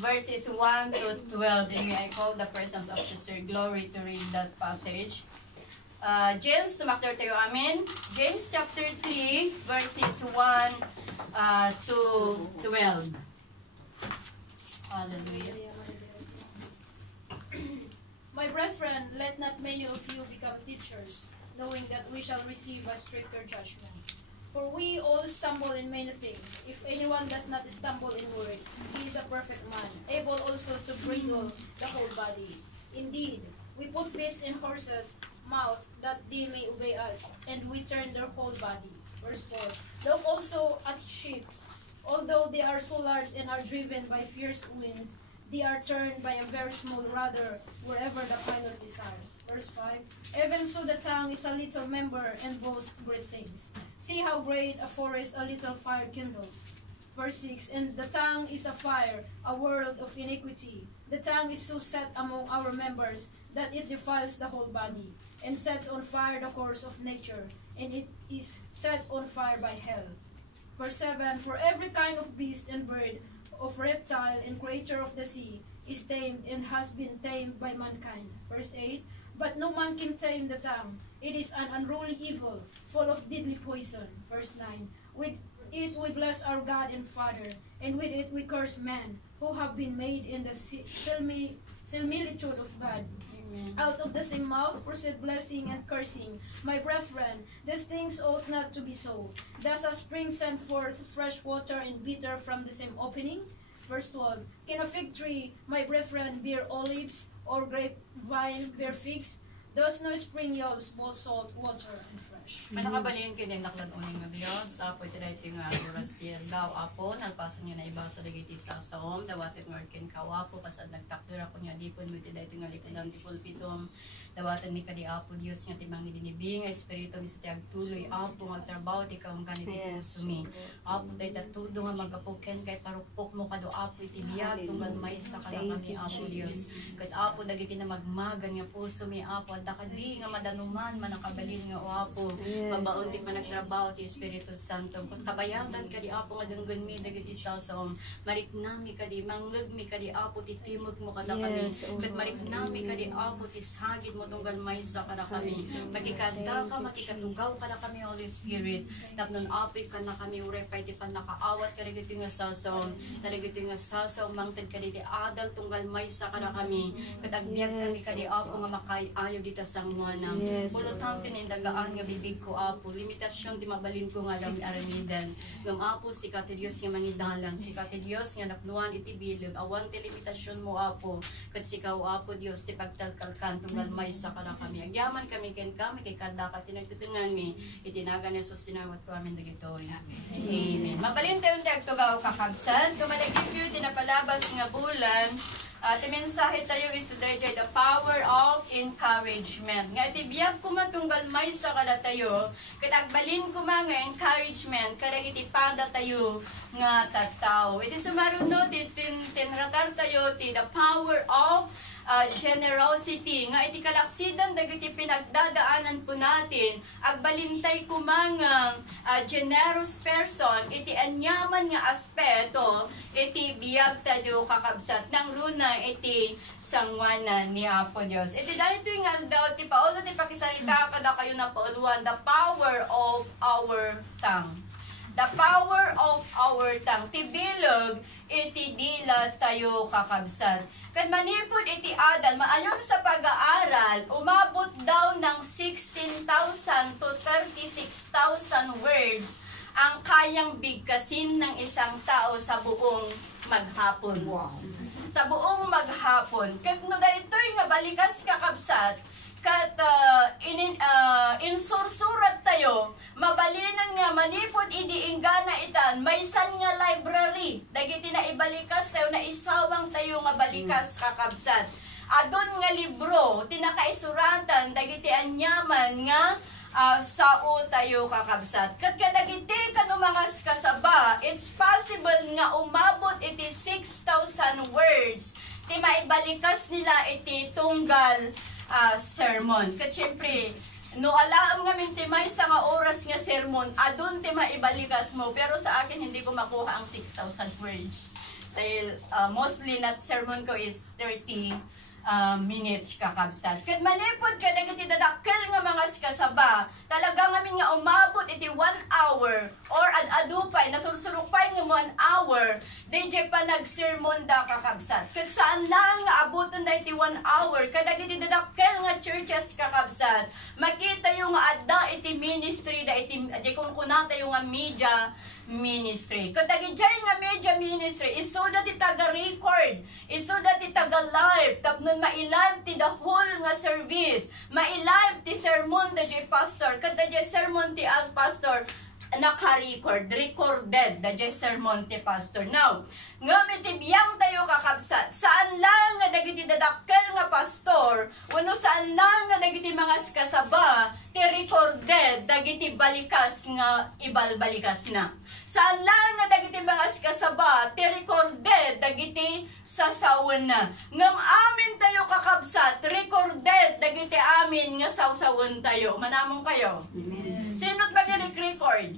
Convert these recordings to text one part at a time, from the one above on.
verses 1 to 12. And I call the presence of Sister Glory to read that passage. James, tumakter tayo amin. James chapter 3, verses 1 to 12. Hallelujah. My brethren, let not many of you become teachers, knowing that we shall receive a stricter judgment. For we all stumble in many things. If anyone does not stumble in word, he is a perfect man, able also to bridle the whole body. Indeed, we put bits in horses' mouth that they may obey us, and we turn their whole body. Verse 4. Look also at ships. Although they are so large and are driven by fierce winds, they are turned by a very small rudder wherever the pilot desires. Verse 5. Even so the tongue is a little member and boasts great things. See how great a forest a little fire kindles. Verse 6. And the tongue is a fire, a world of iniquity. The tongue is so set among our members that it defiles the whole body, and sets on fire the course of nature, and it is set on fire by hell. Verse 7. For every kind of beast and bird, of reptile and creature of the sea, is tamed and has been tamed by mankind. Verse 8. But no man can tame the tongue. It is an unruly evil, full of deadly poison. Verse 9. With it we bless our God and Father, and with it we curse men, who have been made in the similitude of God. Amen. Out of the same mouth proceed blessing and cursing. My brethren, these things ought not to be so. Does a spring send forth fresh water and bitter from the same opening? Verse 12. Can a fig tree, my brethren, bear olives, or grapevine bear figs? Thus no spring yields both salt, water, and fresh. Manakabalin kini naklan uning nga Dios, apo iti daytoy nga oras diyan daw apo nalpasan niya na ibasa dagiti sa saom dawaten workin kawapo pasad nagtakdura ko niya dipon mo iti daytoy nga likudan ti pulpitom. Dawatan ni kadi apo Dios nga timang dinibing nga espiritu ni sa tiag tuloy apo nga trabaho ti kaong kaniti sumi. Apo day tatudo nga magapuken kay parupok mo kado apo iti biyag tunggal may sa kada kami apo Dios. Ket apo dagiti na magmagan nga puso mi apo adda kadi nga madanuman manakabalin nga o apo mabaon ti panagtrabaho ti Espiritu Santo. Ket kabayagan kadi apo nga dunggon mi dagiti sasom mariknami kadi manglug mi kadi apo ti timog mo kada kami. Ket mariknami kadi apo ti sagid mo tunggal may sa kada kami. Makikanda ka, makikatugaw kada kami, Holy Spirit. Tapnon apoy ka na kami, urepay di pa nakaawat ka rin nga sasaw. Narigito nga sasaw, mangtid ka rin adal tunggal may sa kada kami. Katagbiag kami kadi apo nga makayayo dito sa mwana. Pulot ang tinindagaan nga bibig ko apo. Limitasyon di mabalin ko nga dami aramidan. Ngam apo si kati Diyos nga mangidalan. Si kati Diyos nga naknuan iti bilog. Awan ti limitasyon mo apo. Kat sikaw apo Diyos ti pagtalkalkan tunggal may sa kada kami. Agyaman kami ken kami kay kada ka tinagtutungan mi itinagan ni Jesus tinawat ko amin dagito. Amen. Mabalin tayo tagtugaw kakabsan. Tumalagip tinapalabas nga bulan. At mensahe tayo is today the power of encouragement. Nga itibiyag kumatunggal may sa kada tayo, katagbalin kumanga encouragement, kada itipada tayo nga tataw. Iti sumaruno, tinratar tayo, the power of generosity. Nga iti kalaksidan, dagiti pinagdadaanan po natin, agbalintay kumangang generous person, iti anyaman nga aspeto, iti biyag tayo kakabsat ng runa, iti sangwanan ni Apo Diyos. Iti dahil ito yung aldaw, ti paulo, ti pakisarita kada kayo na pauluan, the power of our tongue. The power of our tongue. Ti bilog, iti dila tayo kakabsat. Kad manipod iti adal, maayon sa pag-aaral, umabot daw ng 16,000 to 36,000 words ang kayang bigkasin ng isang tao sa buong maghapon. Wow. Sa buong maghapon. Kat no daytoy nga balikas kakabsat, kat insursurat tayo, mabalinan nga manipod idi ingana itan, maysan nga library, dagiti na ibalikas tayo, na isawang tayo nga balikas kakabsat. Adon nga libro, tinakaisuratan, dagiti anyaman nga sao tayo kakabsat. Kat kadagiti kanumangas kasaba, it's possible nga umabot iti 6,000 words, ti maibalikas nila iti tunggal sermon. Kat syempre, no alaam nga mintimay sa nga oras nga sermon, adun ti maibalikas mo, pero sa akin hindi ko makuha ang 6,000 words. Dahil mostly not sermon ko is 30 minutes kakabsat. Kat manipod ka dagiti dadakkel nga mga kasaba, talaga ngamin nga umabot iti 1 hour or adupay nasursurupay nga 1 hour, DJ pa nagsermon da kakabsat. Kat saan lang nga abuton da iti 1 hour, kadagiti dadakkel nga churches kakabsat, makita yung nga adda iti ministry da iti kung kunata yung nga media ministry. Kadagi dyan nga media ministry, iso da ti taga-record, iso da ti taga-live, tapnon ma-live ti the whole nga service, ma-live ti sermon da jay pastor, kada jay sermon ti as pastor, naka-record, recorded da jay sermon ti pastor. Now, ngamit ti biyang tayo kakabsat, saan lang nga dagiti dadakkel nga pastor, wano saan lang nga dagiti mga kasaba, ti recorded, dagiti balikas nga ibalbalikas na. Saan lang nga dagiti mga kasaba, ti recorded, dagiti sasawan na. Ngam amin tayo kakabsat, recorded, dagiti amin nga sawsawan tayo. Manamong kayo? Amen. Sino't mag-record?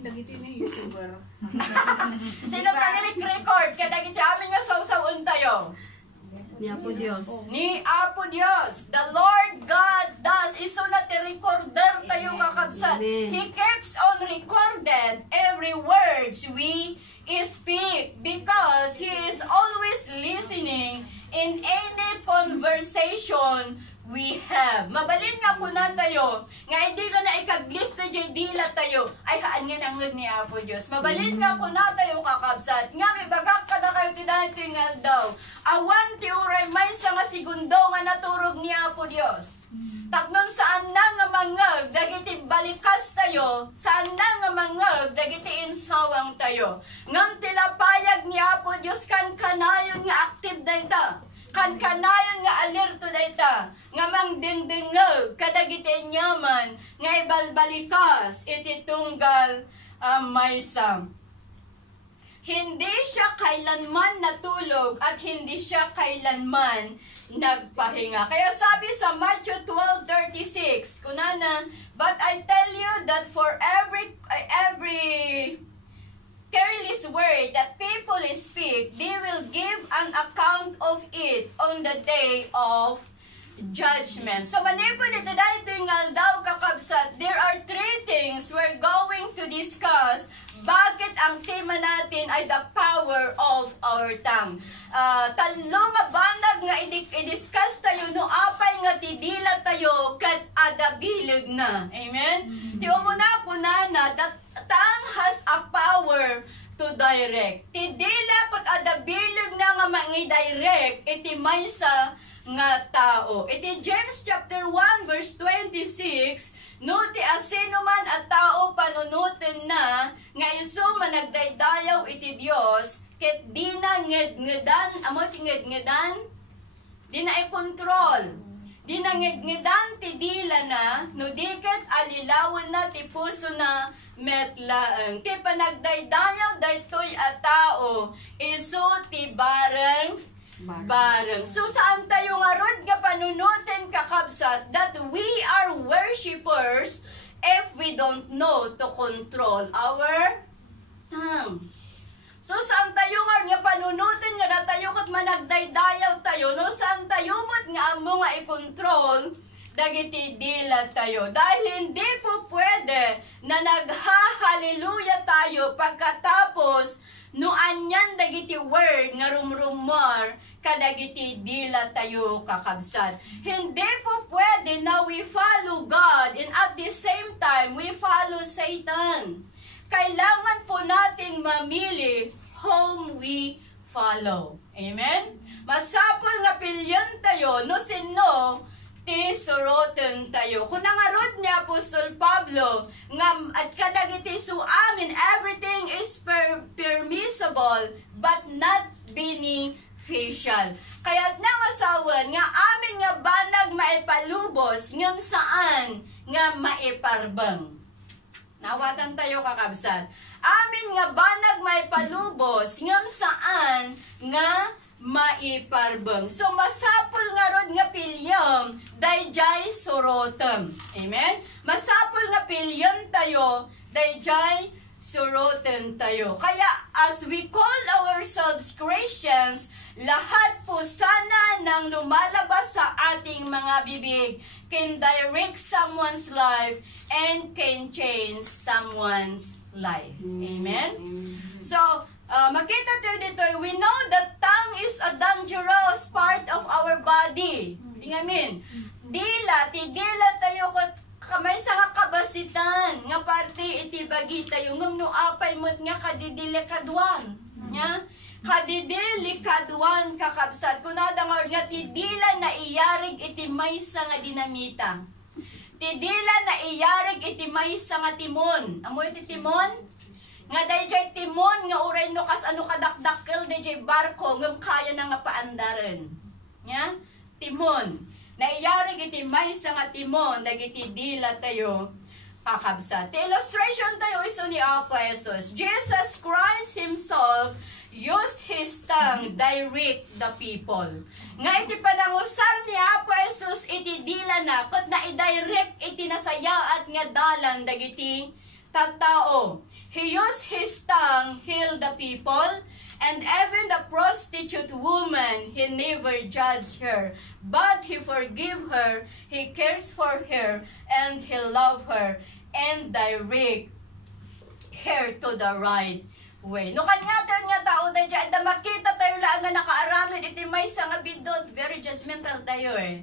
Dagiti na YouTuber. Sino't mag-record? Kaya dagiti amin nga sawsawan tayo. Ni Apo Diyos. Ni Apo Diyos, the Lord God does. Iso na ti recorder tayo kakabsat. Amen. He keeps on recorded every words we speak because He is always listening in any conversation we have. Mabalin nga po na tayo, nga hindi ka na ikaglis na dyan dila tayo, ay haan nga nangag ni Apo Diyos. Mabalin nga po na tayo kakabsat, nga may bagak ka na kayo tinatingal daw. Awan ti uray may sa nga segundo nga naturog ni Apo Diyos. Tapnon saan na nga mangag, dagiti balikas tayo, saan na nga mangag, dagiti insawang tayo. Ngam tilapayag ni Apo Diyos kan kanayon nga active da ita. Kan kanayon nga alerto da ita. Nga mang dingdingag, kadagiti nyaman, nga ibalbalikas, iti tunggal maysa. Hindi siya kailanman natulog at hindi siya kailanman nagpahinga. Kaya sabi sa Matthew 12:36, kunana, but I tell you that for every careless word that people speak, they will give an account of it on the day of judgment. So manipon ito dahil tingal daw kakabsat, there are 3 things we're going to discuss. Bakit ang tema natin ay the power of our tongue. Talong nga banag nga i-discuss tayo no apay nga tidila tayo kat adabilig na. Amen? Ti umuna po na that tongue has a power to direct. Tidila pag adabilig na nga mangi-direct, iti maysa nga tao. Iti James chapter 1 verse 26, no ti asino man at tao panunutin na nga isu managdaydayaw iti Dios ket di na nged-ngedan amo ti nged-ngedan di na i-control di na nged-ngedan ti dila na no diket alilawan na ti puso na metlaan ti panagdaydayaw daytoy a tao isu ti bareng. So saan tayo nga rod nga panunutin kakabsat that we are worshipers if we don't know to control our tongue. So saan tayo nga panunutin nga na tayo kat managdaydayaw tayo no saan tayo mo't nga amo nga i-control dagiti dila tayo. Dahil hindi po pwede na nagha-hallelujah tayo pagkatapos no anyan dagiti word nga rumrumar kadagiti dila tayo kakabsat. Hindi po pwede na we follow God and at the same time we follow Satan. Kailangan po nating mamili whom we follow. Amen? Masapol nga pilyon tayo no sino ti soroten tayo. Kung nangarod ni Apostol Pablo nga at kadagiti su amin everything is permissible but not beneficial. Kaya't nangasawan nga amin nga banag maipalubos ngam saan nga maiparbang. Nawatan tayo kakabsat. Amin nga banag maipalubos ngam saan nga maiparbang. So masapol nga rod nga pilyam dayjay sorotem. Amen? Masapol nga pilyon tayo dayjay surutan tayo. Kaya as we call ourselves Christians, lahat po sana ng lumalabas sa ating mga bibig can direct someone's life and can change someone's life. Amen? So, makita tayo dito, we know that tongue is a dangerous part of our body. Amen? Tidila tayo kamay sa kabasitan nga parte iti bagi tayo ngam no apay mo't nga kadidilikadwan nya kadidilikadwan kakabsat kunada nga tidila na iyarig iti maysa nga dinamita tidila na iyarig iti maysa nga timon amo iti timon nga dayjay timon nga uray no kas ano kadakdakkel dayjay barko ngam kaya na nga paandaran nya timon naiyarig iti maysa nga timon dagiti dila tayo kakabsat. The illustration tayo iso ni Apo Jesus. Jesus Christ Himself used His tongue direct the people. Nga iti panangusal ni Apo Jesus iti dila na kat na i-direct iti nasayaat nga dalan dagiti tattao. He used His tongue heal the people. And even the prostitute woman, He never judged her, but He forgive her, He cares for her, and He love her, and direct her to the right way. No kanya nga tao tayo dyan, da makita tayo lang nga nakaaramid, iti may nga bidot, very judgmental tayo eh.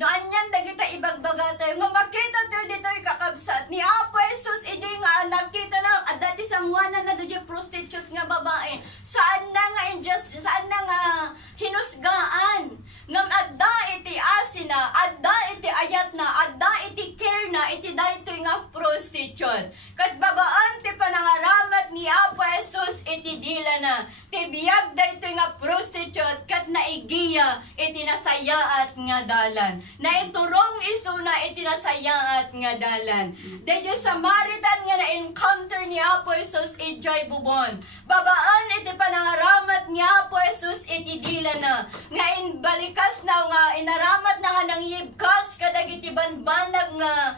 No anyan dagita ibagbaga tayo, nga makita tayo dito kakabsat, ni Apo Jesus, idi nga nakita na, dati sa muwana na dito prostitute nga babae, saan na nga injustice, saan na nga hinusgaan, ngam adda iti asina, adda iti ayat na, adda iti care na, iti dito nga prostitute. Kat babaan ti panangaramat ni Apo Jesus, iti dila na, ti biyag dito nga prostitute, kat naigiya, iti nasayaat nga dalan. Na iturong iso na itinasayaat nga dalan. Dahil Samaritan nga na-encounter ni Apo Jesus ijay bubon. Babaan iti panangaramat ni Apo Jesus iti dila na. Nga inbalikas na nga inaramat na nga nang yibkas kadag iti banbanag nga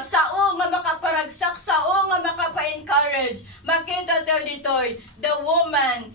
sao nga makaparagsak, sao nga makapa-encourage. Makita tayo ditoy, the woman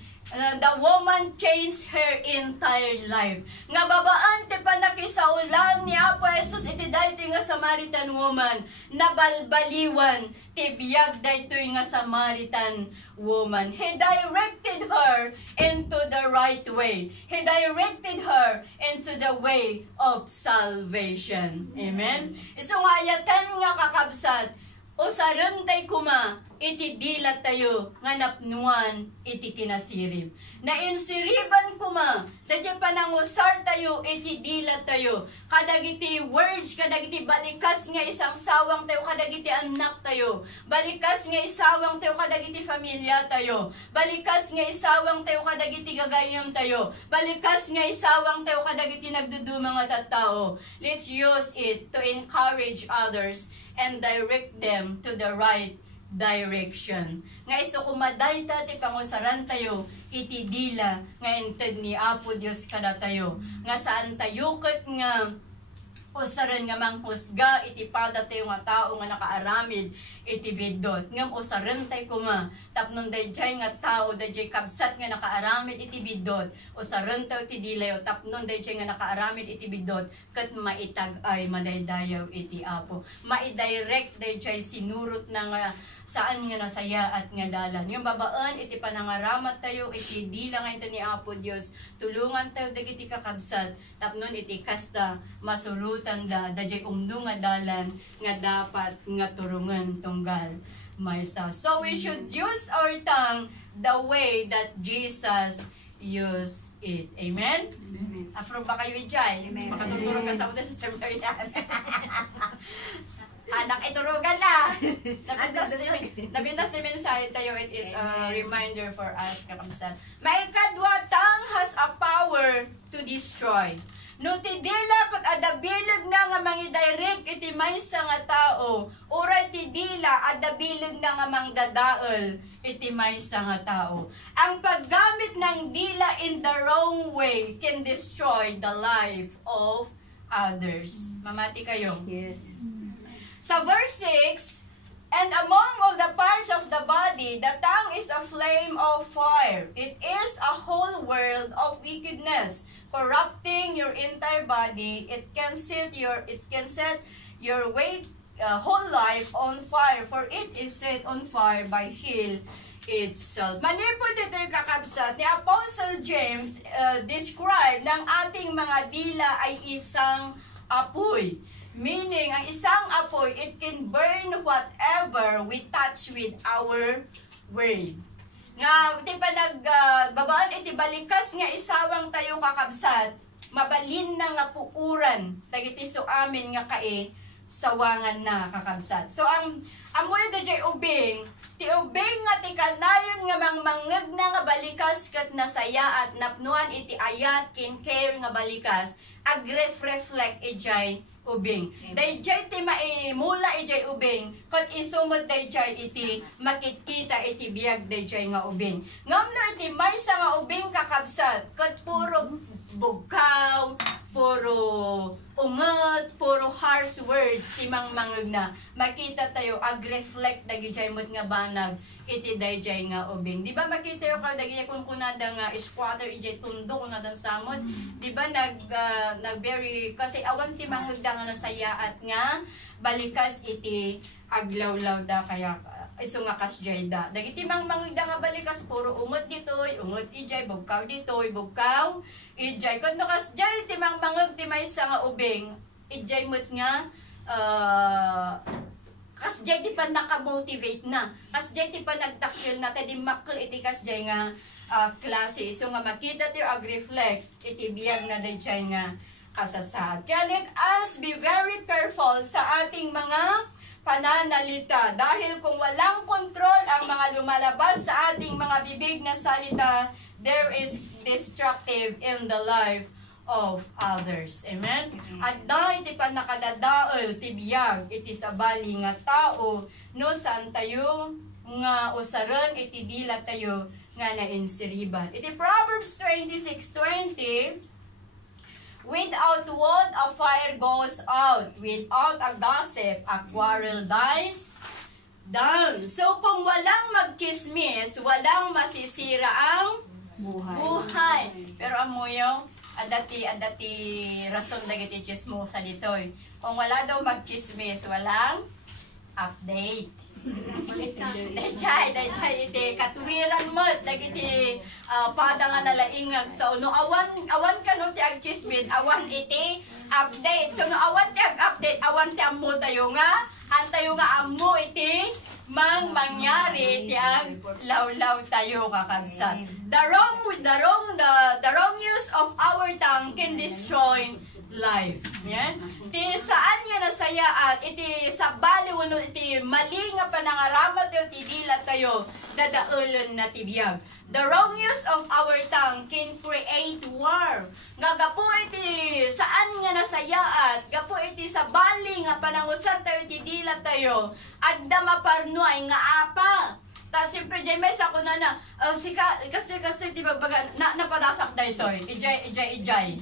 changed her entire life. Nga babaan ti panakisaulang ni Apo Jesus iti daytoy nga Samaritan woman nabalbaliwan ti biyag daytoy nga Samaritan woman. He directed her into the right way. He directed her into the way of salvation. Amen? Isungayatan nga kakabsat usaron tay kuma iti dilat tayo nga napnuan iti kinasirib. Na insiriban kuma dadya panangusar tayo iti dilat tayo. Kadagiti words, kadagiti balikas nga isang sawang tayo, kadagiti anak tayo. Balikas nga isawang tayo, kadagiti pamilya tayo. Balikas nga isawang tayo, kadagiti gagayom tayo. Balikas nga isawang tayo, kadagiti nagdudumang at tattao. Let's use it to encourage others and direct them to the right direction. Nga iso kumaday ti pangusaran tayo, iti dila nga inted ni Apo Dios kada tayo. Nga saan tayo ket nga usaran nga manghusga iti pada tayo nga tao nga nakaaramid iti bidot. Ngam usaran tayo kuma tapnon dayjay nga tao dayjay kabsat nga nakaaramid iti bidot. Usaran tayo iti dilayo tapnon dayjay nga nakaaramid iti bidot ket maitag ay madaydayaw iti Apo. Maidirect dayjay sinurot na nga saan nga nasaya at nga dalan. Yung babaan iti panangaramat tayo iti dila nga ito ni Apo Dios. Tulungan tayo dagiti kakabsat tapnon iti kasta masurutan dayjay umno nga dalan nga dapat nga turungan tunggal maysa. So we should use our tongue the way that Jesus used it. Amen? Amen. Approve ba kayo ijay? Amen. Makatuturo ka sa uda sa seminaryan. Anak iturugan na. Nabintas ni mensahe tayo. It is a reminder for us kakabsat. Maikadwa, tongue has a power to destroy. No ti dila ket adabileg na nga mangidirect iti maysa nga tao, uray ti dila adabileg na nga mangdadael iti maysa nga tao. Ang paggamit ng dila in the wrong way can destroy the life of others. Mamati kayo. Yes. Sa verse 6, And among all the parts of the body, the tongue is a flame of fire. It is a whole world of wickedness, corrupting your entire body. It can set your whole life on fire, for it is set on fire by hell itself. Manipod dito yung kakabsat ni Apostle James, describe ng ating mga dila ay isang apoy. Meaning, ang isang apoy, it can burn whatever we touch with our word. Nga, di pa nagbabaan, iti balikas nga isawang tayo kakabsat, mabalin na nga puuran, tagiti so amin nga sawangan na kakabsat. So, ang amoy da jay ubing, ti ubing nga ti kanayon nga mangmangag na nga balikas kat nasaya at napnuan iti ayat kin care nga balikas, agref-reflect ijay ubing. Dayjay ti mula ijay ubing, kat isumod dayjay iti makitkita iti biyag dayjay nga ubing. Ngam na iti maysa nga ubing kakabsat, kat puro bugkaw, puro unget, puro harsh words, timang mangag na. Makita tayo, ag-reflect dagijay mo't nga banag, iti dayjay nga ubing. Di ba makita yung kadagijay kung kunada nga squatter, ijay tundok nga dan samot. Di ba very, kasi awan ti mangag da nga nasaya at nga, balikas iti aglawlaw da kaya iso nga kasjay da. Dagiti mangag da nga balikas, puro ungot ditoy, ungot ijay, bugkaw ditoy, bugkaw, ijay. Kung nakasjay ti mangag ti maysa nga ubing, ijay mo't nga, kasjay ti pa nakamotivate na. Kasjay ti pa nagtakil na. Tadi makil iti kasjay nga klase. So nga makita ti ag-reflect iti biyag na dayjay nga kasasad. Kaya let us be very careful sa ating mga pananalita. Dahil kung walang kontrol ang mga lumalabas sa ating mga bibig na salita, there is destructive in the life of others. Amen? At dahil iti pa nakadadaol tibiyag iti sabali nga tao no saan tayo nga usaran iti dila tayo nga nainsiriban. Iti Proverbs 26:20, without word a fire goes out, without a gossip a quarrel dies down. So kung walang magchismis, walang masisira ang buhay. Pero amoyo, adati rason dagiti chismosa ditoy. Kung wala daw magchismis, walang update. Dayjay iti katwiran mo dagiti pada nga nalaingag sa no awan kano ti agchismis, awan iti update. So no awan ti update, awan ti ammo tayo nga antayo nga ammo iti mangyari ti ag lawlaw tayo kakabsat. The wrong use of our tongue can destroy life. Yan. Ti saan nga nasaya at iti sabali uno iti mali nga panangaramat tayo ti dila tayo dadaulan na tibiyag. The wrong use of our tongue can create war. Nga gapo iti saan nga nasaya at gapo iti sabali nga panangusar tayo ti dila tayo adda maparnuay nga apa. Ta siyempre jay may sa kuno na kasi ti bagbaga napadasak da ito ijay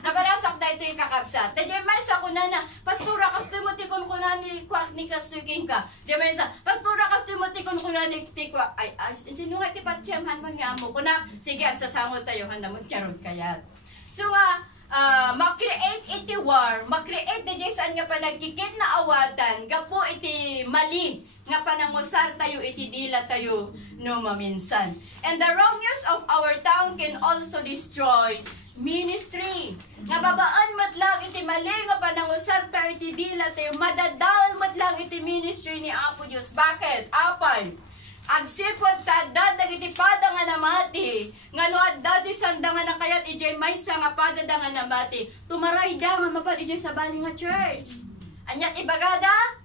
napadasak da ito kakabsat ta jay may sa kuno na pastora kasto mo ti kun kunani kwak ni kasuking ka jay may sa pastora kasto mo ti kun kunani ti kwak ay sino nga ti patsyamhan man nga mo kuna sige agsasamot tayo handa mo charot kayat. So ma-create iti war, ma-create da jay saan nga pa nagkikit na awatan, gapo iti mali nga panangusar tayo iti dila tayo no maminsan. And the wrong use of our tongue can also destroy ministry. Nga babaan matlang iti mali nga panangusar tayo iti dila tayo, madadal matlang iti ministry ni Apo Diyos. Bakit? Apay. Agsipot ta dagiti pada nga namati nga no adda di sanda nga nakayat ijay maysa nga pada da nga namati tumaray da nga mapad ijay sa bali nga church anyat ibagada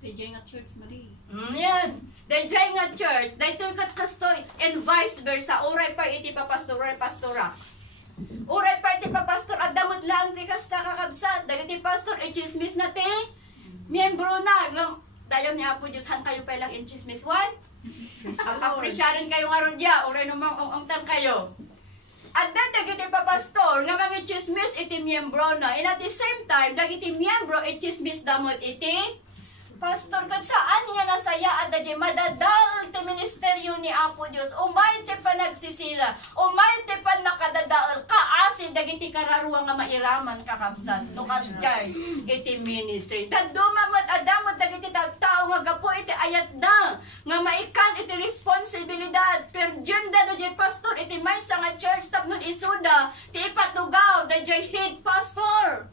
ijay nga church mali yan dayjay nga church daytoy kat kastoy and vice versa uray pa iti papastor uray pastora uray pa iti papastor adamot lang ti kasta kakabsat dagiti pastor ichismis na ti miyembro na nga dayon ni Apo Diyos han kayo pa lang inchismis one apresyarin kayo nga rodya, oray namang ongtang kayo. At then, dagiti pa pastor, nga mga chismis iti miyembro na. And at the same time, dagiti miyembro, chismis damot iti Pastor, kat saan nga nasaya at dadya madadaol ti ministeryo ni Apo Diyos. Umay ti pa nagsisila. Umay ti pa nakadadaol. Kaasi dagiti kararuwa nga mairaman kakabsat. Tukas jay iti ministry. Dadumamot adamot dagiti tao nga gapo iti ayat na. Nga maikan iti responsibilidad. Pero dyan dadya pastor iti maysa nga church staff nun isuda. Ti ipatugaw dadya head pastor.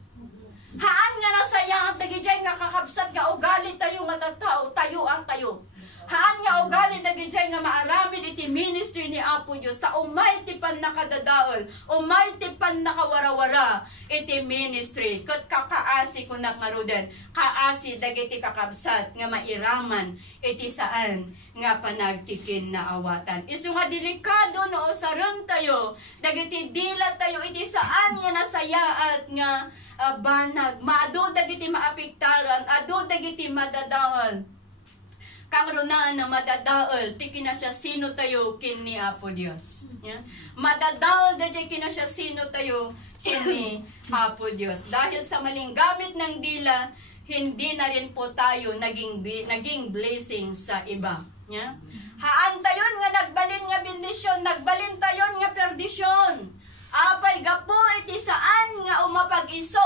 Haan nga nasaya at nagijay nga kakabsat nga ugali tayo nga tao, tayo ang tayo. Haan nga ugali nagijay nga maaramin iti ministry ni Apo Diyos, ta umay tipan nakadadaol, umay tipan nakawarawara iti ministry. Kat kakaasi ko nakmaruden, kaasi dagiti kakabsat nga mairaman iti saan nga panagtikin na awatan. Isu nga delikado no sarang tayo, dagiti dila tayo iti saan nga nasayaat nga banag, maado dagiti maapiktaran, ado dagiti madadaol. Kagrunaan na madadaol, ti kina siya sino tayo kini Apo Diyos. Yeah? Madadaol dagiti kina siya sino tayo kini Apo Diyos. Dahil sa maling gamit ng dila, hindi na rin po tayo naging blessing sa iba. Yeah? Haan tayon nga nagbalin nga bendisyon, nagbalin tayon nga perdisyon. Apay gapo iti saan nga umapag-iso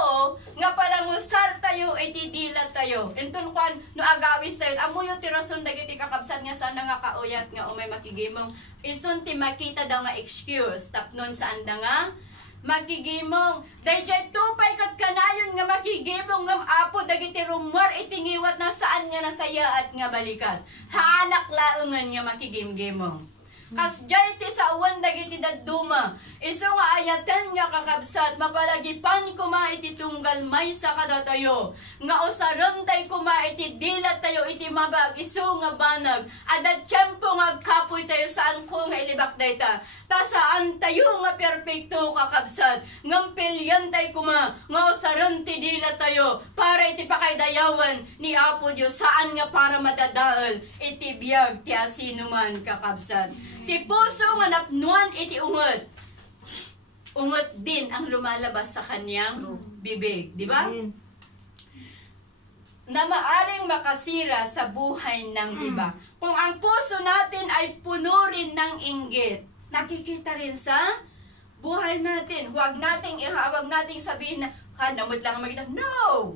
nga palangusar tayo iti dila tayo. Entun kwan no agawis tayo. Amuyo ti rason dagiti kakabsat nga sana nga kauyat nga umay makigimong. Isun ti makita daw nga excuse. Tapnon saan da nga makigimong. Dahil dyan tupay kat kanayon nga makigimong ng Apo dagiti rumor itingiwat na saan nga nasaya at nga balikas. Haanak laungan nga makigimgimong. Kas dyan ti sa uwan dagiti daduma. Iso nga ayatan nga kakabsat, mapalagipan kuma iti tunggal may sa kadatayo. Nga usaram tay kuma iti dilat tayo iti mabag, iso nga banag. Adat tiyempo nga kapoy tayo saan ko nga ilibak dayta. Ta saan tayo nga perpekto kakabsat. Ngampilyan tay kuma, nga usaram ti dilat tayo. Para iti pakaydayawan ni Apo Diyos, saan nga para madadaol iti biyag ti asinuman kakabsat. Ti puso nga napnuan iti ungot. Ungot din ang lumalabas sa kanyang bibig. Di ba? Na maaring makasira sa buhay ng iba. Kung ang puso natin ay puno rin ng inggit, nakikita rin sa buhay natin. Huwag nating sabihin na, namot lang ang magkita. No!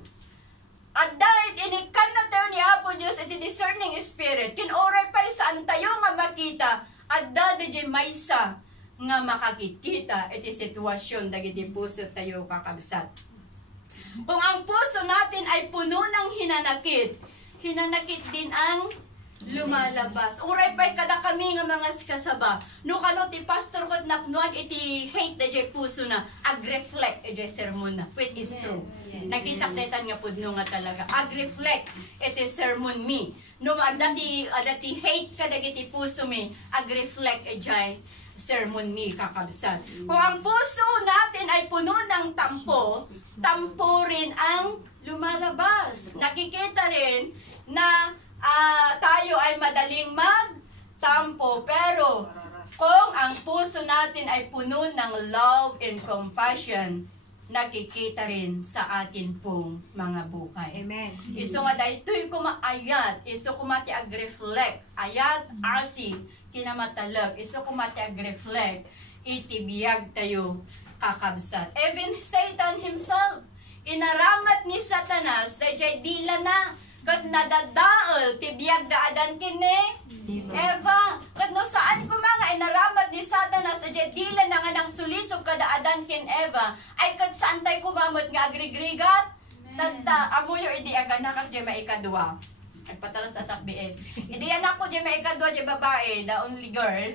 At dahil inikan na tayo ni Apo Diyos iti discerning spirit, kinuray pa saan tayo nga makita, at dadadya maysa nga makakikita iti sitwasyon dagiti puso tayo kakabsat. Kung ang puso natin ay puno ng hinanakit din ang lumalabas. Uray pa'y kada kami nga mga kasaba. No kano ti pastor ko napnuan iti hate dadya puso na ag-reflect iti sermon na, which is true. Nakitak-detan nga pudno nga talaga. Ag-reflect iti sermon mi. No, adati hate ka dagiti puso mi, ag-reflect ejay sermon mi kakabsat. Kung ang puso natin ay puno ng tampo, tampo rin ang lumalabas. Nakikita rin na tayo ay madaling magtampo, pero kung ang puso natin ay puno ng love and compassion, nakikita rin sa atin pong mga buhay. Amen. Iso nga dahito'y kumaayat, iso kumati ag-reflect, ayat, asi, kinamatalag, iso kumati ag-reflect, itibiyag tayo kakabsat. Even Satan himself, inaramat ni Satanas, dahil dila na, kat nadadaol, tibiyag daadan kini, Eva, kat no saan ko mga inaramat ni Satanas, dahil dila na nga nang sulisog kadaadan kin Eva, ay kat saan tayo kumamot nga agrigrigat, tanta, amuyo idi aga nakak di maikadwa. Ay patalas asak biit. Idi anak ko di maikadwa di babae, the only girl,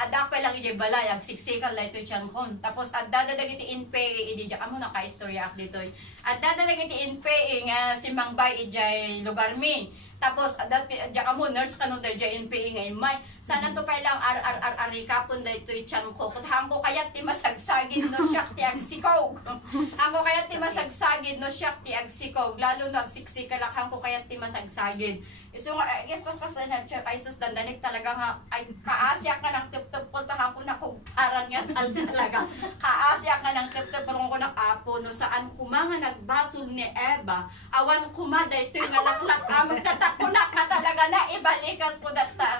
adak pa lang iti balay, ag siksikal la ito tiyang kon. Tapos at dadadag iti inpay, idi dyan, amo naka-istorya ak dito. At dadadag iti inpay, nga si Mangbay ijay lugar mi. Tapos adat dyan amo, nurse kano da dyan inpay nga imay. Sana to pa lang ar-ar-ar-arikapon da ito tiyang ko. Kutahang ko kayat ti masagsagid no siyak ti agsikog. Ang ko kayat ti masagsagid no siyak ti agsikog. Lalo no agsiksikal ak, ko kayat ti masagsagid. So, yes, pas na siya kay sus dandanik talaga nga, ay kaasya ka ng tup-tup ko, tahang ko na kung para karan nga talaga. Kaasya ka ng kaptaparong ko ng apo, no saan kumanga nagbasol ni Eva, awan kumaday ito yung alaklak, magtatakuna ka talaga na ibalikas ko,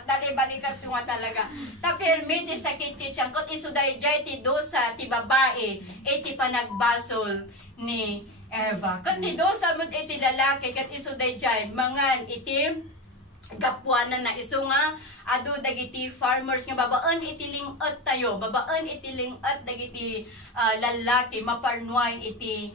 dalibalikas yung talaga. Tapirmiti sa kititsyan, kung isuday jay ti dosa, ti babae, iti pa nagbasol ni Eva. Kung ti dosa mo iti lalaki, kat isuday jay, mangan itim, kapwanan na iso nga ado dagiti farmers nga babaan iti lingat tayo, babaan iti lingat dagiti lalaki maparnuay iti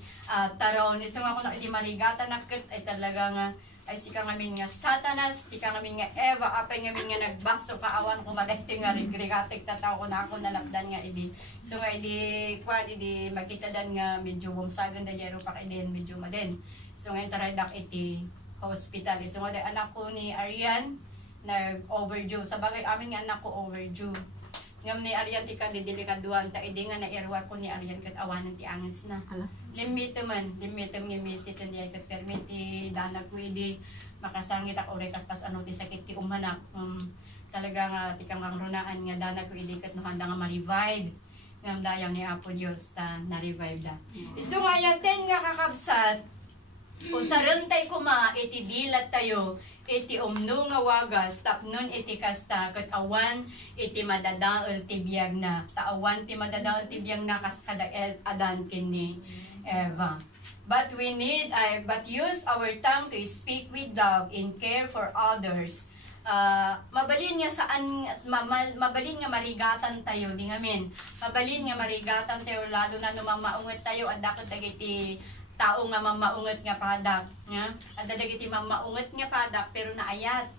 taron. Iso nga kuno iti marigatan nakit ay talaga nga ay sika ngamin nga Satanas, sika ngamin nga Eva, apay ngamin nga nagbaso kaawan ko madahti nga rigrigatik tataw ko na ako nalapdan nga idi. So nga idi kwan idi makita dan nga medyo bumsagan da jero pa kay medyo maden. So nga taradak iti hospital. So, anak ko ni Arian nag-overdue. Sa bagay, amin nga anak ko overdue. Ngam ni Arian, tika didilikaduan, ta idi nga na-irwa ko ni Arian kat awanan ti angis na. Limito man, limitom nga misit niya kat permit ti danag ko idi makasangit ako rekas pas ano ti sakit ti umanak. Talaga nga tikang ang runaan nga danag ko idi kat nuhanda nga ma-revive. Ngam dayang ni Apo Dios ta na-revive da. So nga yaten nga kakabsat, o sarantay kuma iti dilat tayo iti umno nga wagas tapnon iti kasta ket awan iti madadaol ti biyag na taawan ti madadaol ti biyag na kas kada adan kini Eva. But we need but use our tongue to speak with love and care for others. Mabalin nga saan mabalin nga marigatan tayo di ngamin. Mabalin nga marigatan tayo lalo na numamaunget tayo at dapat dagiti tao nga mamaunget nga padak, nga at dagiti mamaunget nga padak pero naayat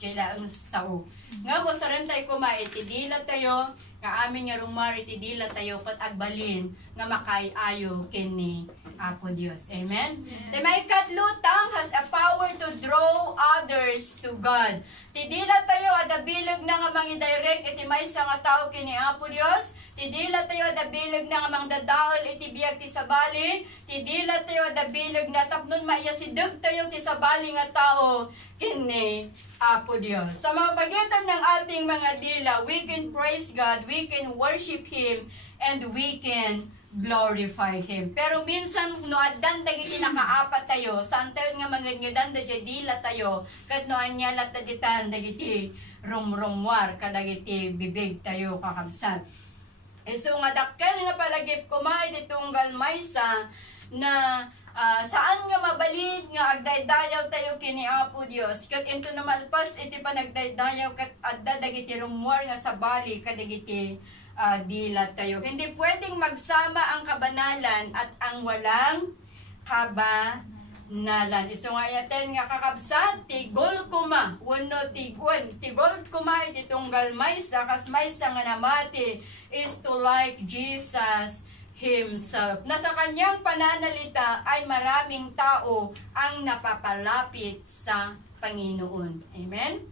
jela ang sao. Nga mo sarantay ko maitidilat tayo nga amin nga rumar itidilat tayo ket agbalin nga makay-ayo kini Apo Dios. Amen. The may kadlutang has a power to draw others to God. Tidilat tayo ada bilag na nga mangidirect iti maysa nga tao kini Apo Dios. Tidilat tayo ada bilag na nga mangdadaol iti biag ti sabali. Tidilat tayo ada bilag na tapnon maiyasideg tayo ti sabali nga tao kini Apo Dios. Sa mga pagitan ng ating mga dila, we can praise God, we can worship Him, and we can glorify Him. Pero minsan, no addan dagiti nakaapat tayo, saan tayo nga mangangadan da dila tayo, kat no anyalat daditan dagiti rumrumwar, kadagiti bibig tayo kakabsat. So nga dakkel nga palagip kumay ditunggal maysa na saan nga mabalid nga agdaydayaw tayo kini Apo Dios ket into namalpas iti panagdaydayaw ket adda dagiti rumwar nga sabali kadagiti dilat tayo. Hindi pwedeng magsama ang kabanalan at ang walang kabanalan. Iso nga yaten nga kakabsat tigol kuma wenno tigol kuma iti tunggal maysa kas maysa nga namati is to like Jesus Himself. Na sa kanyang pananalita ay maraming tao ang napapalapit sa Panginoon. Amen?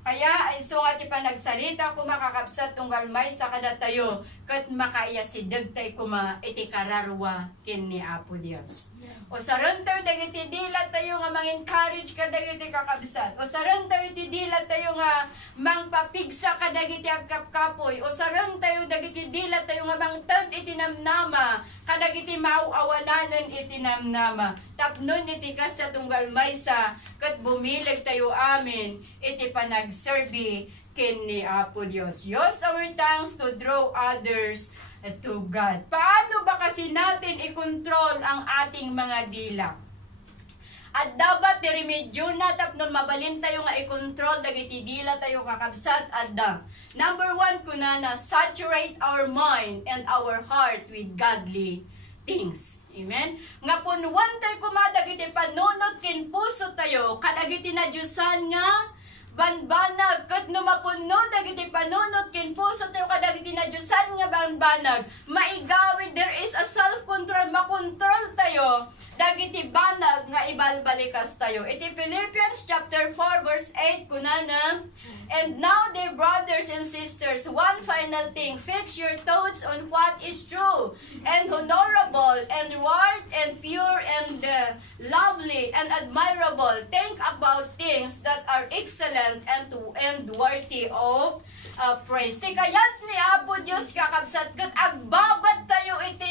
Kaya ay sungat ipanagsalita ko makakabsat tunggal may sa kada tayo kat makaiyasideg tay kuma iti kararwa kin ni Apo Dios. O saron tayo dagiti dilat tayo nga mang-encourage ka dagiti kakabsat. O saron tayo iti dilat tayo nga mangpapigsa ka dagiti agkapkapoy. O saron tayo dagiti dilat tayo nga mangtad iti namnama kadagiti mauawananan iti namnama. Tapnon iti kasta tunggal maysa kat bumilag tayo amin iti panagserbi ken ni Apo Dios. Use our tongues to draw others to God. Paano ba kasi natin i-control ang ating mga dila? At dapat diremedyo na tapnon mabalin tayo nga i-control dagiti dila tayo kakabsat adda. Number 1 kunana, saturate our mind and our heart with godly things. Amen? Nga punwan tayo kumadagiti panunod kin puso tayo kadagiti na Diyosan nga banbanag ket no mapuno dagiti panunot ken puso tayo kadagiti na Diyosan nga banbanag maigawid there is a self control makontrol tayo dagiti banag nga ibalbalikas tayo. Iti Philippians chapter 4 verse 8 kunana, and now dear brothers and sisters, one final thing, fix your thoughts on what is true and honorable and right and pure and lovely and admirable. Think about things that are excellent and worthy of praise. Ti kayat ni Apo Dios kakabsat ket agbabad tayo iti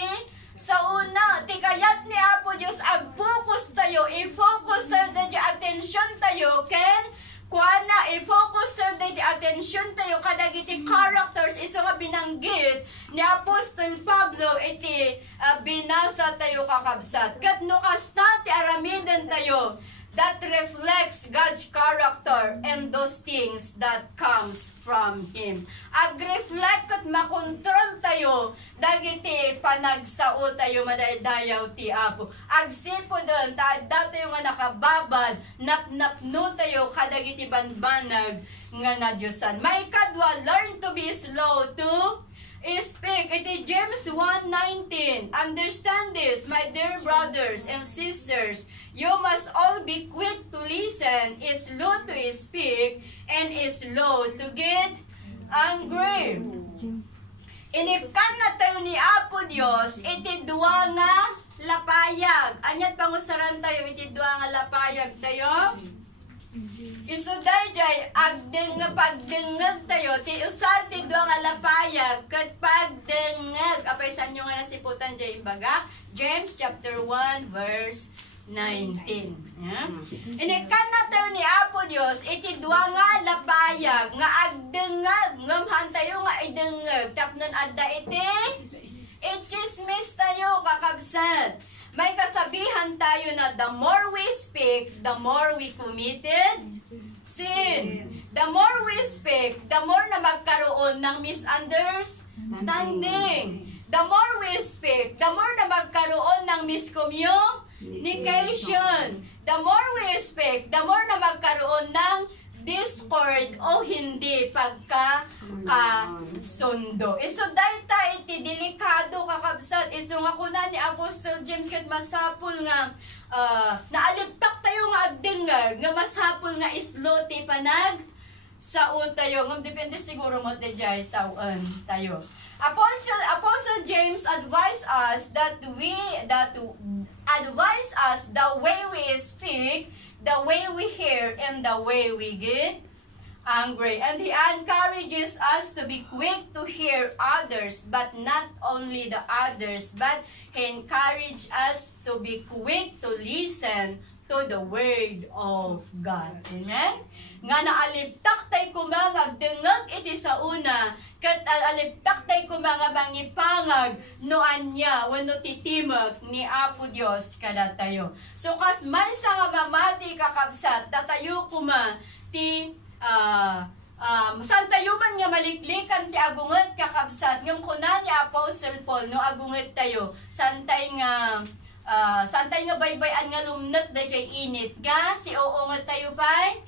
sa una, ti kayat ni Apo Dios ag-focus tayo, i-focus tayo di attention tayo ken kuana i-focus tayo di attention tayo kadagiti characters iso nga binanggit ni Apostol Pablo iti binasa tayo kakabsat ket no kasta ti aramiden tayo that reflects God's character and those things that comes from Him. Ag-reflect at makontrol tayo dagiti panagsao tayo madaydayaw ti Apo. Agsipo doon, tayo nga nakababad, napnapno tayo kadagiti banbanag nga na Diyosan. May kadwa, learn to be slow to speak. Iti James 1:19. Understand this, my dear brothers and sisters. You must all be quick to listen, is slow to speak, and is slow to get angry. Inikan na tayo ni Apo Dios, iti dua nga lapayag. Anyat pangusaran tayo, iti dua nga lapayag tayo. Isuday jay, pagdengag tayo, ti usal ti dua nga lapayag, kat pagdengag. Apay saan nyo nga nasiputan jay imbaga? James chapter 1 verse 19. Yeah? Inikan na tayo ni Apo Dios, iti dua nga lapayag, nga agdengag, ngamhan tayo nga idengag, tapnon adda iti, ichismis tayo kakabsat. May kasabihan tayo na the more we speak, the more we committed sin. The more we speak, the more na magkaroon ng misunderstanding. The more we speak, the more na magkaroon ng miscommunication. The more we speak, the more na magkaroon ng discord o hindi pagkakasundo. Iso dayta iti delikado kakabsat. Iso nga kuna ni Apostle James ket masapul nga naaliptak tayo nga agdengag nga masapul nga islo ti panag sao tayo. Ngam depende siguro mo ti jay saon tayo. Apostle James advise us the way we speak, the way we hear, and the way we get angry. And he encourages us to be quick to hear others, but not only the others, but he encourages us to be quick to listen to the word of God. Amen? Nga naaliptak tay kumangag dengag iti sa una, kat aliptak tay kumanga mangipangag noan niya wano titimag ni Apo Dios kada tayo. So kas man sa nga mamati kakabsat, datayo kuma ti san tayo man nga maliklikan ti agunget kakabsat, ngam kuna ni Apostle Paul no agunget tayo, santay nga baybayan nga lumnat da jay init ga, si oo nga tayo pa'y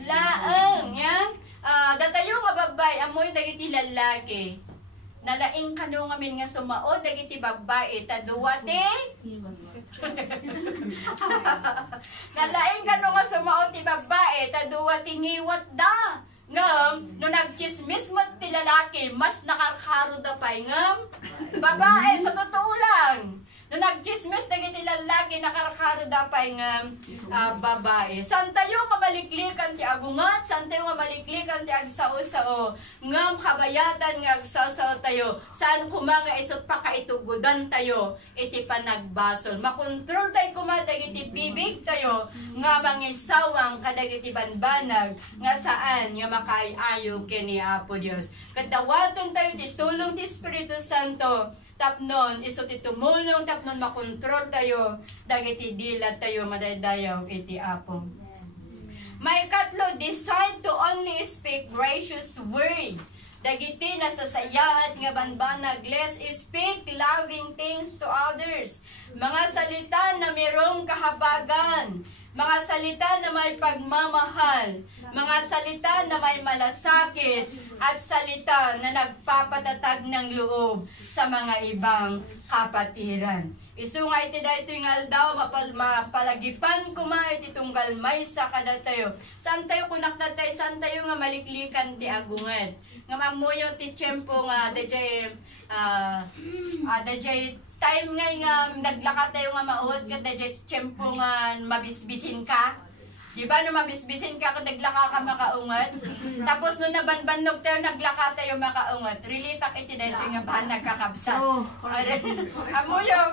laeng, yan. Datayo nga babay, amoy dagiti lalaki. Nalaing kano ngamin nga sumaod, dagiti babay, taduwate. Nalaing kano nga sumaod ti babay, taduwate ngiwat da. Ngam, no nagchismis mo ti lalaki, mas nakakaro da pa'y ngam. Babae, sa totoo lang. No nagchismis dagiti lalaki nakarakaro dapay nga babae. San tayo nga maliklikan ti agungat, san tayo nga maliklikan ti agsao-sao. Ngam kabayatan nga agsao tayo. Saan kumanga isot pakaitugudan tayo iti panagbasol. Makontrol tayo kumadagiti bibig tayo nga mangisawang kadagiti banbanag nga saan nga makaayo kini Apo Dios. Kadawaton tayo ti tulong ti Espiritu Santo. Tapnon, iso ti tumulong, tapnon makontrol tayo, dagiti dilat tayo, madaydayaw iti Apo. May katlo, decide to only speak gracious word. Dagiti nasasayaat nga banbanag, let's speak loving things to others. Mga salita na mayroong kahabagan, mga salita na may pagmamahal, mga salita na may malasakit, at salita na nagpapatatag ng loob sa mga ibang kapatiran. Isu nga iti dayto nga aldaw mapalagipan kuma iti tunggal may sa kada tayo. Saan tayo kunak na tayo, saan tayo nga maliklikan ti agunget. Nga mamuyo ti tiyempo nga dajay time nga naglakat tayo nga maot kat dajay tiyempo nga mabisbisin ka. Di ba no mabisbisin ka kung naglaka ka makaungat? Tapos no nabanbanog tayo, naglaka tayo makaungat. Rilitak iti dahil nga ba nagkakabsat. Amo yung,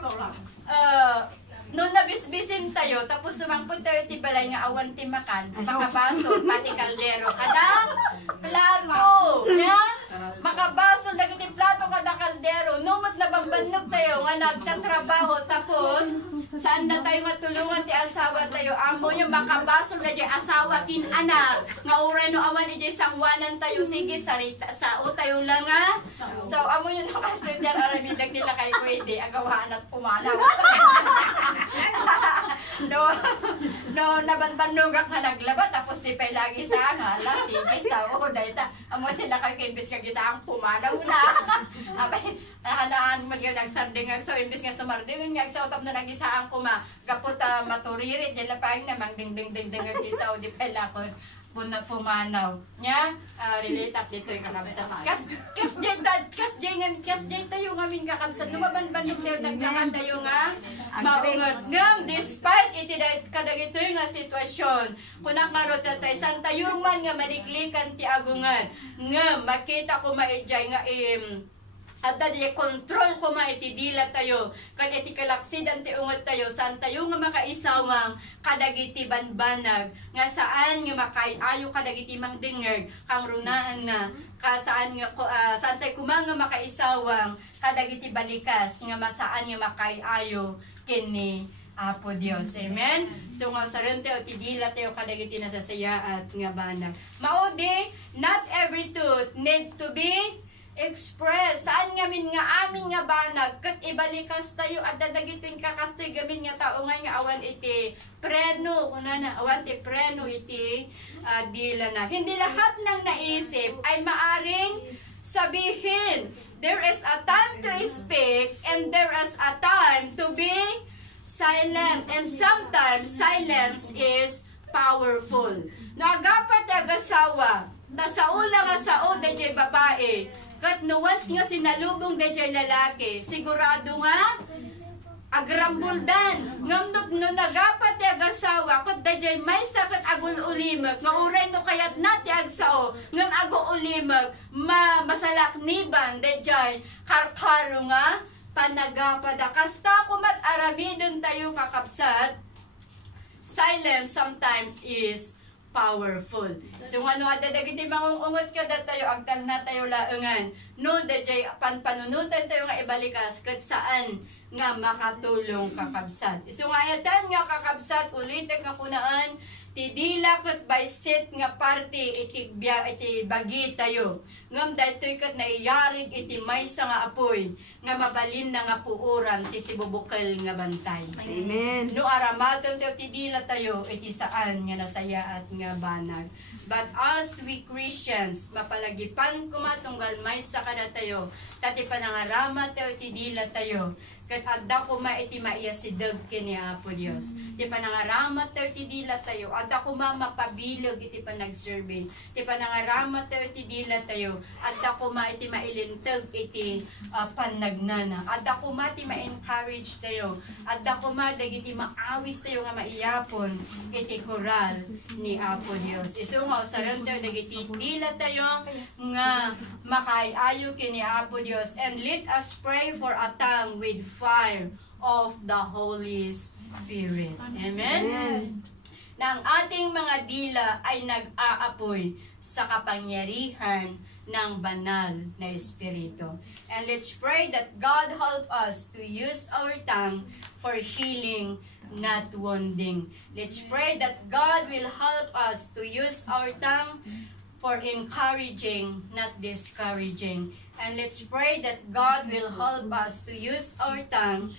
nung nabisbisin tayo, tapos sumangpot tayo ti balay nga awan ti makan, makabaso, pati kaldero, kada plato, nga, makabaso, dagiti plato, kada kaldero, numot na bambanog tayo, nga nagtatrabaho, tapos, saan na tayo matulungan ti asawa tayo, amo yung makabaso, na di asawa kin anak, nga uray no awan ijay sangwanan tayo, sige, sarita, sao tayo lang nga, so, amo yung nakastudyan, arabidag nila kay pwede, agawaan at pumalaw. no nabanbanugak na naglaba tapos di pa lagi sa hala sige sa dahil amo nila kay imbis nga gisaang pumanaw na abay halaan man yun nagsarding so imbis nga sumarding nga sa utap na nagisaang kuma kapot maturirit dila pa namang ding gisaw di pa lakon puna pumanaw nya relate up dito yung kakabsat kas jay tayo ngamin kakabsat lumabanbanog tayo naglakan tayo nga maungat ngam despite iti kadagito yung nga sitwasyon kunak marot tayo san tayo man nga maliklikan ti agungan ngam makita ko maijay nga at dadi control ko maitidila tayo kan iti kalaksidan ti ungot tayo saan tayo nga makaisawang kadagiti banbanag nga saan nga makaayo kadagiti mangdingeg kang runaan na saan nga saan tayo kumang nga makaisawang kadagiti balikas nga masaan nga makaayo kini Apo Dios. Amen? So nga sa rin tayo, tidila tayo kadagiti nasasaya at nga banag. Maudi, not every truth need to be express saan ngamin nga amin nga banag kat ibalikas tayo at dadagitin kakastoy gamin nga tao nga awan iti preno kuna na awan ti preno iti dila na hindi lahat ng naisip ay maaring sabihin. There is a time to speak and there is a time to be silent and sometimes silence is powerful. Nagapat agasawa na sa ula nga sao dayjay babae kat no once nga sinalubong dayjay lalaki sigurado nga agrambuldan ngamdot no nagapat ti agasawa kat dayjay may sakat agul ulimag nga uray no kayat nati agsao ngam ago ulimag masalakniban dayjay karkaro nga panagapada kasta kumat aramidon tayo kakabsat silence sometimes is powerful. So ano adadagiti mangungungot ka tayo agtal na tayo laengan. No dayjay panunutan tayo nga ibalikas ket saan nga makatulong kakabsat. So ngayatan nga kakabsat ulitek nga kunaan tidila ket bayset nga parte iti bagi tayo. Ngam daytoy ket naiyarig iti maysa nga apoy nga mabalin na nga puuran ti sibubukal nga bantay. Amen. No aramaton tayo tidila tayo iti saan nga nasaya at nga banag. But as we Christians mapalagipan kumatunggal maysa kada tayo tati panangarama tayo tidila tayo ket adda kuma iti maiya sideg kini Apo Dios. Ti panangaramat tayo ti dila tayo, adda kuma mapabilog iti panagserve. Ti panangaramat tayo ti dila tayo, adda kuma iti mailinteg iti panagnana. Adda kuma ti ma-encourage tayo, adda kuma dagiti maawis tayo nga maiyapon iti koral ni Apo Dios. Isu nga usaron tayo dagiti dila tayo nga makaayo kini Apo Dios. And let us pray for a tongue with fire of the Holy Spirit. Amen? Na ang ating mga dila ay nag-aapoy sa kapangyarihan ng banal na Espiritu. And let's pray that God help us to use our tongue for healing, not wounding. Let's pray that God will help us to use our tongue for encouraging, not discouraging. And let's pray that God will help us to use our tongue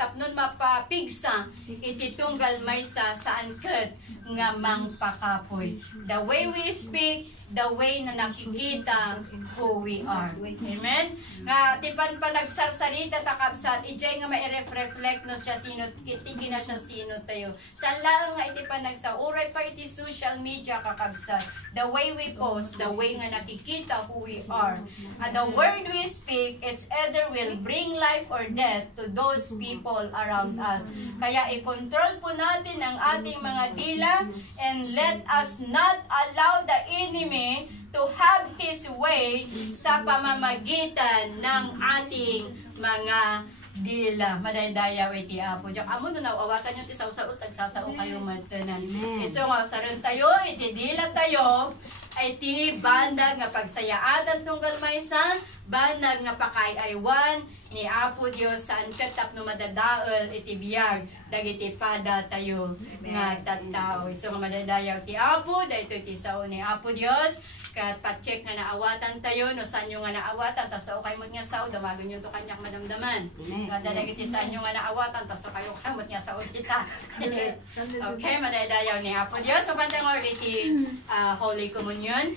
tapnon mapapigsa iti tunggal maysa saan ket nga mangpakapoy. The way we speak the way na nakikita who we are. Amen? Nga, tipan pa nagsarsarita takabsat, ijay nga ma-reflect no siya sino, kitiki na siya sino tayo. Sa lang nga iti pa nagsauray pa iti social media kakabsat. The way we post, the way nga nakikita who we are. And the word we speak, it's either will bring life or death to those people around us. Kaya i-control po natin ang ating mga dila and let us not allow the enemy to have his way sa pamamagitan ng ating mga dila. Madaydayaw iti Apo. Diyak amo no nawawatan yung tisaw-sao tagsasao kayo matanan. Iso nga saron tayo, iti dila tayo, ay ti bandag nga pagsayaatan tunggal maysa, bandag nga pakayaywan, ni Apo Dios saan katap no madadaol iti biyag dagiti pada tayo nga tattao. Iso nga madadayaw ti Apo, dayto iti sao ni Apo Dios, kat pa-check nga naawatan tayo no saan yung nga naawatan taso kay mo nga sao dawagon yung to kanyak madamdaman. Kada dagiti saan yung nga naawatan taso kayo kamot nga sao kita. Okay, madadayaw ni Apo Dios. So bandang iti Holy Communion.